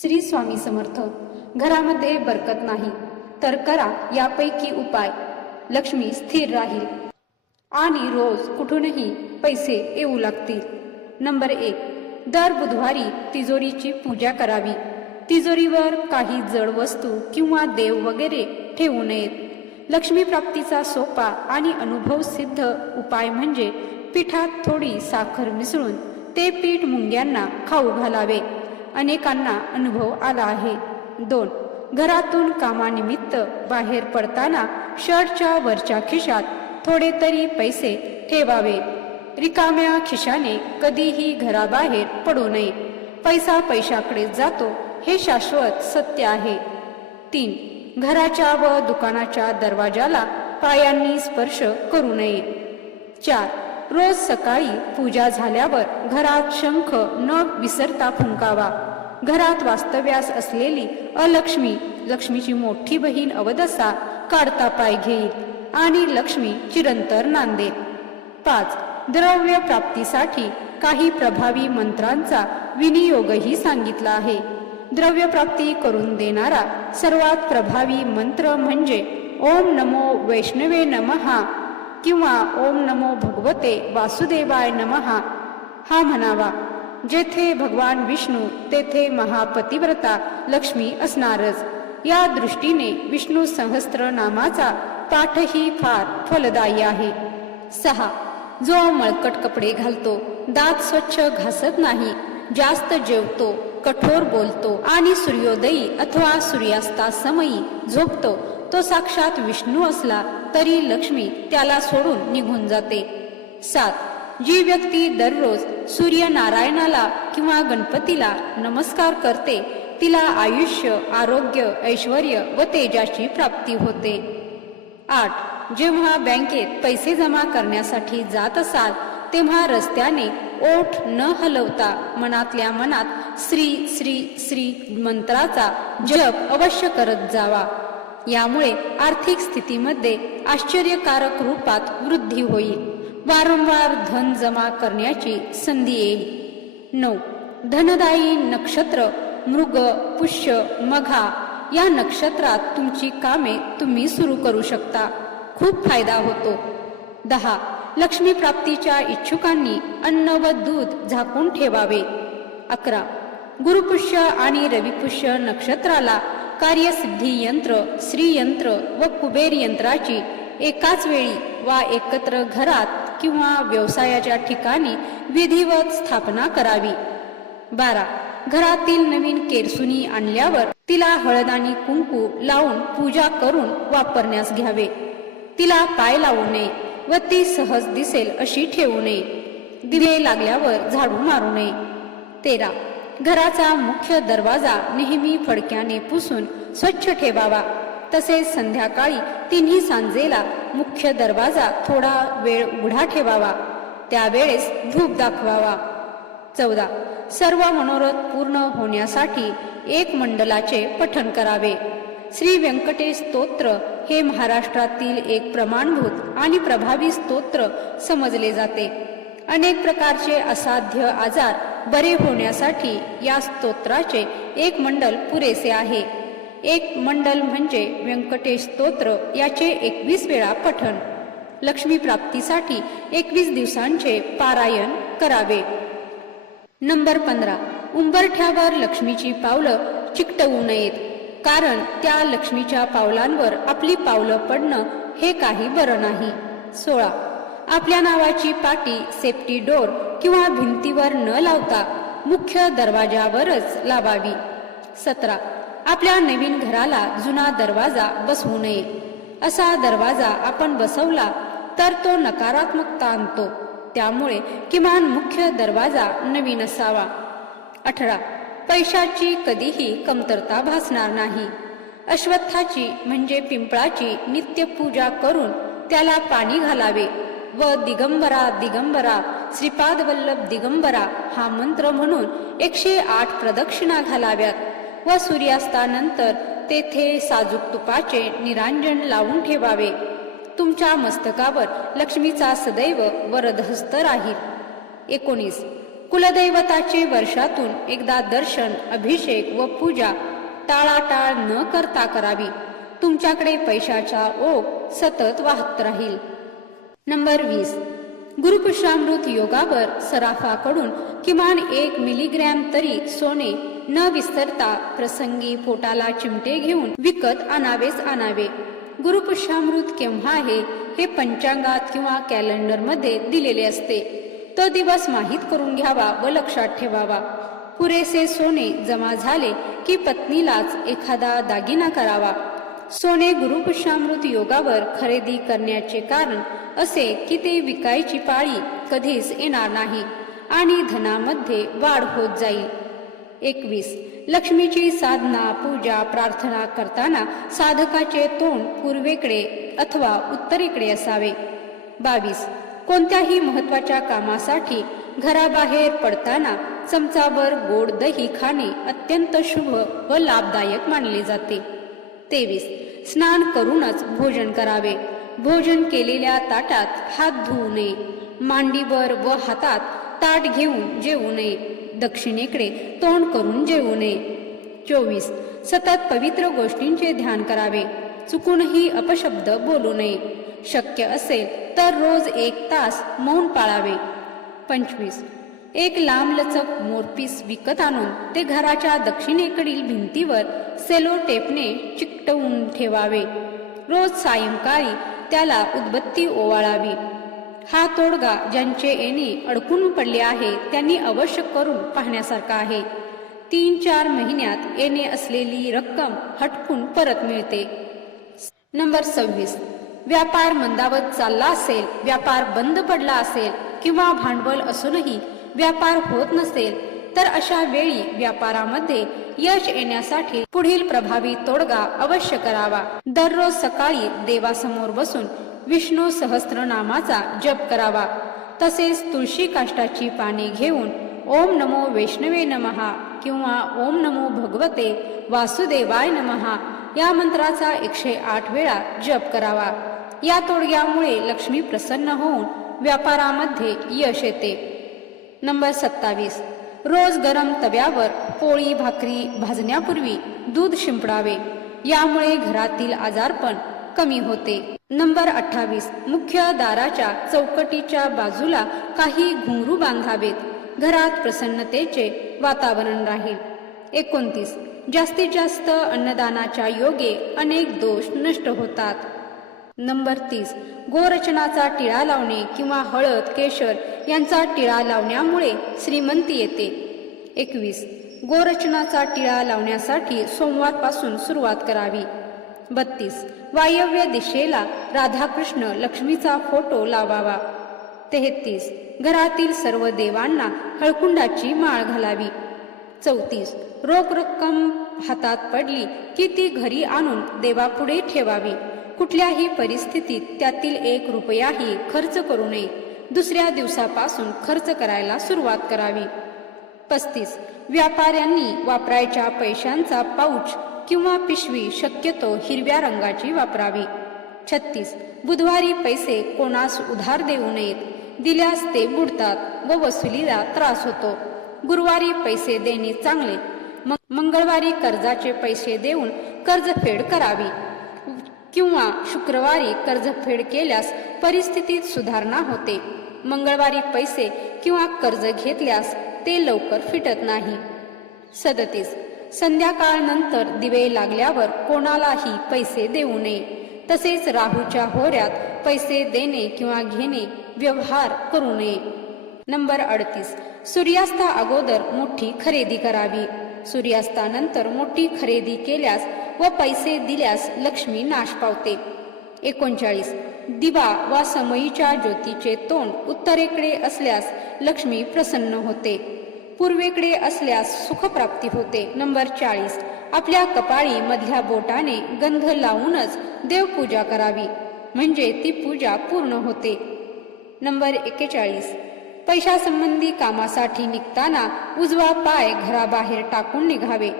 श्री स्वामी समर्थ. घरामध्ये बरकत नाही. तर करा यापैकी उपाय. लक्ष्मी स्थिर राहील. आणि रोज कुठूनही पैसे येऊ लागतील. नंबर एक. दर बुधवारी तिजोरीची पूजा करावी. तिजोरीवर काही जड वस्तू किंवा देव वगैरे ठेवू नयेत. लक्ष्मी प्राप्तीचा सोपा आणि अनुभव सिद्ध उपाय म्हणजे पिठात थोडी साखर मिसळून ते पीठ मुंग्यांना खाऊ घालावे. अनेकांना अनुभव आला आहे. दोन घरातून कामानिमित्त बाहेर पडताना शर्टच्या वरच्या खिशात थोडे तरी पैसे ठेवावे. रिकाम्या खिशाने कधीही घराबाहेर पडू नये. पैसा पैशाकडे जातो हे शाश्वत सत्य आहे. तीन घराच्या व दुकानाच्या दरवाजाला पायांनी स्पर्श करू नये. चार रोज सकाळी पूजा झाल्यावर घरात शंख न विसरता फुंकावा. घरात वास्तव्यास असलेली अलक्ष्मी लक्ष्मीची मोठी बहीण अवदसा काढता पाय घेईल आणि लक्ष्मी चिरंतर नांदेल पाच द्रव्य प्राप्तीसाठी काही प्रभावी मंत्रांचा विनियोगही सांगितला आहे. द्रव्य प्राप्ती करून देणारा सर्वात प्रभावी मंत्र म्हणजे ओम नमो वैष्णवे नमहा किंवा ओम नमो भगवते वासुदेवाय नमहा हा म्हणावा. जेथे भगवान विष्णू तेथे महापतिव्रता लक्ष्मी असणारच. या दृष्टीने विष्णू सहस्त्र नामाचा पाठही फार फलदायी आहे. सहा. जो मळकट कपडे घालतो दात स्वच्छ घासत नाही जास्त जेवतो कठोर बोलतो आणि सूर्योदयी अथवा सूर्यास्तासमयी झोपतो तो साक्षात विष्णू असला तरी लक्ष्मी त्याला सोडून निघून जाते. सात. जी व्यक्ती दररोज सूर्यनारायणाला किंवा गणपतीला नमस्कार करते तिला आयुष्य आरोग्य ऐश्वर व तेजाची प्राप्ती होते. आठ. जेव्हा बँकेत पैसे जमा करण्यासाठी जात असाल तेव्हा रस्त्याने ओठ न हलवता मनातल्या मनात श्री श्री श्री मंत्राचा जप अवश्य करत जावा. यामुळे आर्थिक स्थितीमध्ये आश्चर्यकारक रूपात वृद्धी होईल. वारंवार धन जमा करण्याची संधी येईल. नऊ. धनदायी नक्षत्र मृग पुष्य मघा या नक्षत्रात तुमची कामे तुम्ही सुरू करू शकता. खूप फायदा होतो. दहा. लक्ष्मी प्राप्तीच्या इच्छुकांनी अन्न व दूध झाकून ठेवावे. अकरा. गुरुपुष्य आणि रविपुष्य नक्षत्राला कार्यसिद्धी यंत्र श्रीयंत्र व कुबेर यंत्राची एकाच वेळी वा एकत्र घरात किंवा व्यवसायाच्या ठिकाणी विधिवत स्थापना करावी. बारा. घरातील नवीन केरसुनी आणल्यावर तिला हळद आणि कुंकू लावून पूजा करून वापरण्यास घ्यावे. तिला पाय लावू नये व ती सहज दिसेल अशी ठेवू नये. दिवे लागल्यावर झाडू मारू नये. तेरा. घराचा मुख्य दरवाजा नेहमी फडक्याने पुसून स्वच्छ ठेवावा. तसेच संध्याकाळी तिन्ही सांजेला मुख्य दरवाजा थोडा वेळ उघडा ठेवावा. त्यावेळेस धूप दाखवावा. चौदा. सर्व मनोरथ पूर्ण होण्यासाठी एक मंडलाचे पठण करावे. श्री व्यंकटेश स्तोत्र हे महाराष्ट्रातील एक प्रमाणभूत आणि प्रभावी स्तोत्र समजले जाते. अनेक प्रकारचे असाध्य आजार बरे होण्यासाठी या स्तोत्राचे एक मंडल पुरेसे आहे. एक मंडल म्हणजे व्यंकटेश स्तोत्र याचे एकवीस वेळा पठण. लक्ष्मी प्राप्तीसाठी एकवीस दिवसांचे पारायण करावे. नंबर पंधरा. उंबरठ्यावर लक्ष्मीची पावलं चिकटवू नयेत. कारण त्या लक्ष्मीच्या पावलांवर आपली पावलं पडणं हे काही बरं नाही. सोळा. आपल्या नावाची पाटी सेफ्टी डोर किंवा भिंतीवर न लावता मुख्य दरवाजावरच लावावी. सतरा. आपल्या नवीन घराला जुना दरवाजा बसवू नये. असा दरवाजा आपण बसवला तर तो नकारात्मकता आणतो त्यामुळे किमान मुख्य दरवाजा नवीन असावा. अठरा. पैशाची कधीही कमतरता भासणार नाही. अश्वत्थाची म्हणजे पिंपळाची नित्यपूजा करून त्याला पाणी घालावे व दिगंबरा दिगंबरा श्रीपाद वल्लभ दिगंबरा हा मंत्र म्हणून एकशे आठ प्रदक्षिणा घालाव्यात. व सूर्यास्तानंतर तेथे साजूक तुपाचे निरांजन लावून ठेवावे. तुमच्या मस्तकावर लक्ष्मीचा सदैव वरदहस्त राहील. एकोणीस. कुलदैवताचे वर्षातून एकदा दर्शन अभिषेक व पूजा टाळाटाळ न करता करावी. तुमच्याकडे पैशाचा ओघ सतत वाहत राहील. नंबर वीस. गुरुपुष्यामृत योगावर सराफाकडून किमान एक मिलीग्रॅम तरी सोने न विसरता प्रसंगी पोटाला चिमटे घेऊन विकत आणावेच आणावे. गुरुपुष्यामृत केव्हा आहे हे पंचांगात किंवा कॅलेंडरमध्ये दिलेले असते. तो दिवस माहीत करून घ्यावा व लक्षात ठेवावा. पुरेसे सोने जमा झाले की पत्नीलाच एखादा दागिना करावा. सोने गुरुपुष्यामृत योगावर खरेदी करण्याचे कारण असे की ते विकायची पाळी कधीच येणार नाही आणि धनामध्ये वाढ होत जाईल. एकवीस. लक्ष्मीची साधना पूजा प्रार्थना करताना साधकाचे तोंड पूर्वेकडे अथवा उत्तरेकडे असावे. बावीस. कोणत्याही महत्त्वाच्या कामासाठी घराबाहेर पडताना चमचाभर गोड दही खाणे अत्यंत शुभ व लाभदायक मानले जाते. तेवीस. स्नान करूनच भोजन करावे. भोजन केलेल्या ताटात हात धुवू नये. मांडीवर व हातात ताट घेऊन जेवू नये. दक्षिणेकडे तोंड करून जेवू नये चोवीस. सतत पवित्र गोष्टींचे ध्यान करावे. चुकूनही अपशब्द बोलू नये. शक्य असेल तर रोज एक तास मौन पाळावे. पंचवीस. एक लांबलचक मोरपीस विकत आणून ते घराच्या दक्षिणेकडील भिंतीवर सेलो टेपने चिकटवून ठेवावे. रोज सायंकाळी त्याला उदबत्ती ओवाळावी. हा तोडगा ज्यांचे येणे अडकून पडले आहे त्यांनी अवश्य करून पाहण्यासारखा आहे. तीन चार महिन्यात येणे असलेली रक्कम हटकून परत मिळते. नंबर सव्वीस. व्यापार मंदावत चालला असेल व्यापार बंद पडला असेल किंवा भांडवल असूनही व्यापार होत नसेल तर अशा वेळी व्यापारामध्ये यश येण्यासाठी पुढील प्रभावी तोडगा अवश्य करावा. दररोज सकाळी देवासमोर बसून विष्णू सहस्त्रनामाचा जप करावा. तसेच तुळशी काष्टाची पाने घेऊन ओम नमो वैष्णवे नमहा किंवा ओम नमो भगवते वासुदेवाय नमहा या मंत्राचा एकशे आठ वेळा जप करावा. या तोडग्यामुळे लक्ष्मी प्रसन्न होऊन व्यापारामध्ये यश येते. नंबर सत्तावीस. रोज गरम तव्यावर पोळी भाकरी भाजण्यापूर्वी दूध शिंपडावे. यामुळे घरातील आजारपण कमी होते. नंबर अठ्ठावीस. मुख्य दाराच्या चौकटीच्या बाजूला काही घुंगरू बांधावेत. घरात प्रसन्नतेचे वातावरण राहील. एकोणतीस. जास्तीत जास्त अन्नदानाच्या योगे अनेक दोष नष्ट होतात. नंबर तीस. गोरचनाचा टिळा लावणे किंवा हळद केशर यांचा टिळा लावण्यामुळे श्रीमंती येते. एकवीस. गोरचनाचा टिळा लावण्यासाठी सोमवारपासून सुरुवात करावी. बत्तीस. वायव्य दिशेला राधाकृष्ण लक्ष्मीचा फोटो लावावा. तेहतीस. घरातील सर्व देवांना हळकुंडाची माळ घालावी. चौतीस. रोख रक्कम हातात पडली की ती घरी आणून देवापुढे ठेवावी. कुठल्याही परिस्थितीत त्यातील एक रुपयाही खर्च करू नये. दुसऱ्या दिवसापासून खर्च करायला सुरुवात करावी. पस्तीस. व्यापाऱ्यांनी वापरायच्या पैशांचा पाऊच किंवा पिशवी शक्यतो हिरव्या रंगाची वापरावी. छत्तीस बुधवारी पैसे कोणास उधार देऊ नयेत. दिल्यास ते बुडतात व वसुलीला त्रास होतो. गुरुवारी पैसे देणे चांगले. मंगळवारी कर्जाचे पैसे देऊन कर्जफेड करावी. किंवा शुक्रवारी कर्जफेड केल्यास परिस्थितीत सुधारणा होते. मंगळवारी पैसे किंवा कर्ज घेतल्यास ते लवकर फिटत नाही. सदतीस संध्याकाळ नंतर दिवे लागल्यावर कोणालाही पैसे देऊ नये. तसेच राहूच्या होऱ्यात पैसे देणे किंवा घेणे व्यवहार करू नये. नंबर अडतीस. सूर्यास्ता अगोदर मोठी खरेदी करावी. सूर्यास्तानंतर मोठी खरेदी केल्यास व पैसे दिल्यास लक्ष्मी नाश पावते. एकोणचाळीस. दिवा वा समयीच्या ज्योतीचे तोंड उत्तरेकडे असल्यास लक्ष्मी प्रसन्न होते. पूर्वेकडे असल्यास सुखप्राप्ती होते. नंबर चाळीस. आपल्या कपाळी मधल्या बोटाने गंध लावूनच देवपूजा करावी. म्हणजे ती पूजा पूर्ण होते. नंबर एक्केचाळीस. पैशासंबंधी कामासाठी निघताना उजवा पाय घराबाहेर टाकून निघावे.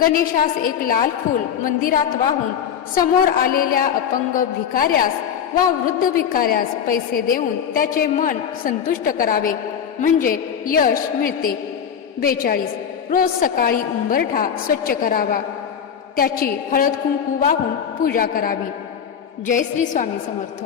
गणेशास एक लाल फूल मंदिरात वाहून समोर आलेल्या अपंग भिकाऱ्यास वा वृद्ध भिकाऱ्यास पैसे देऊन त्याचे मन संतुष्ट करावे. म्हणजे यश मिळते. बेचाळीस. रोज सकाळी उंबरठा स्वच्छ करावा. त्याची हळद कुंकू वाहून पूजा करावी. जय श्री स्वामी समर्थ.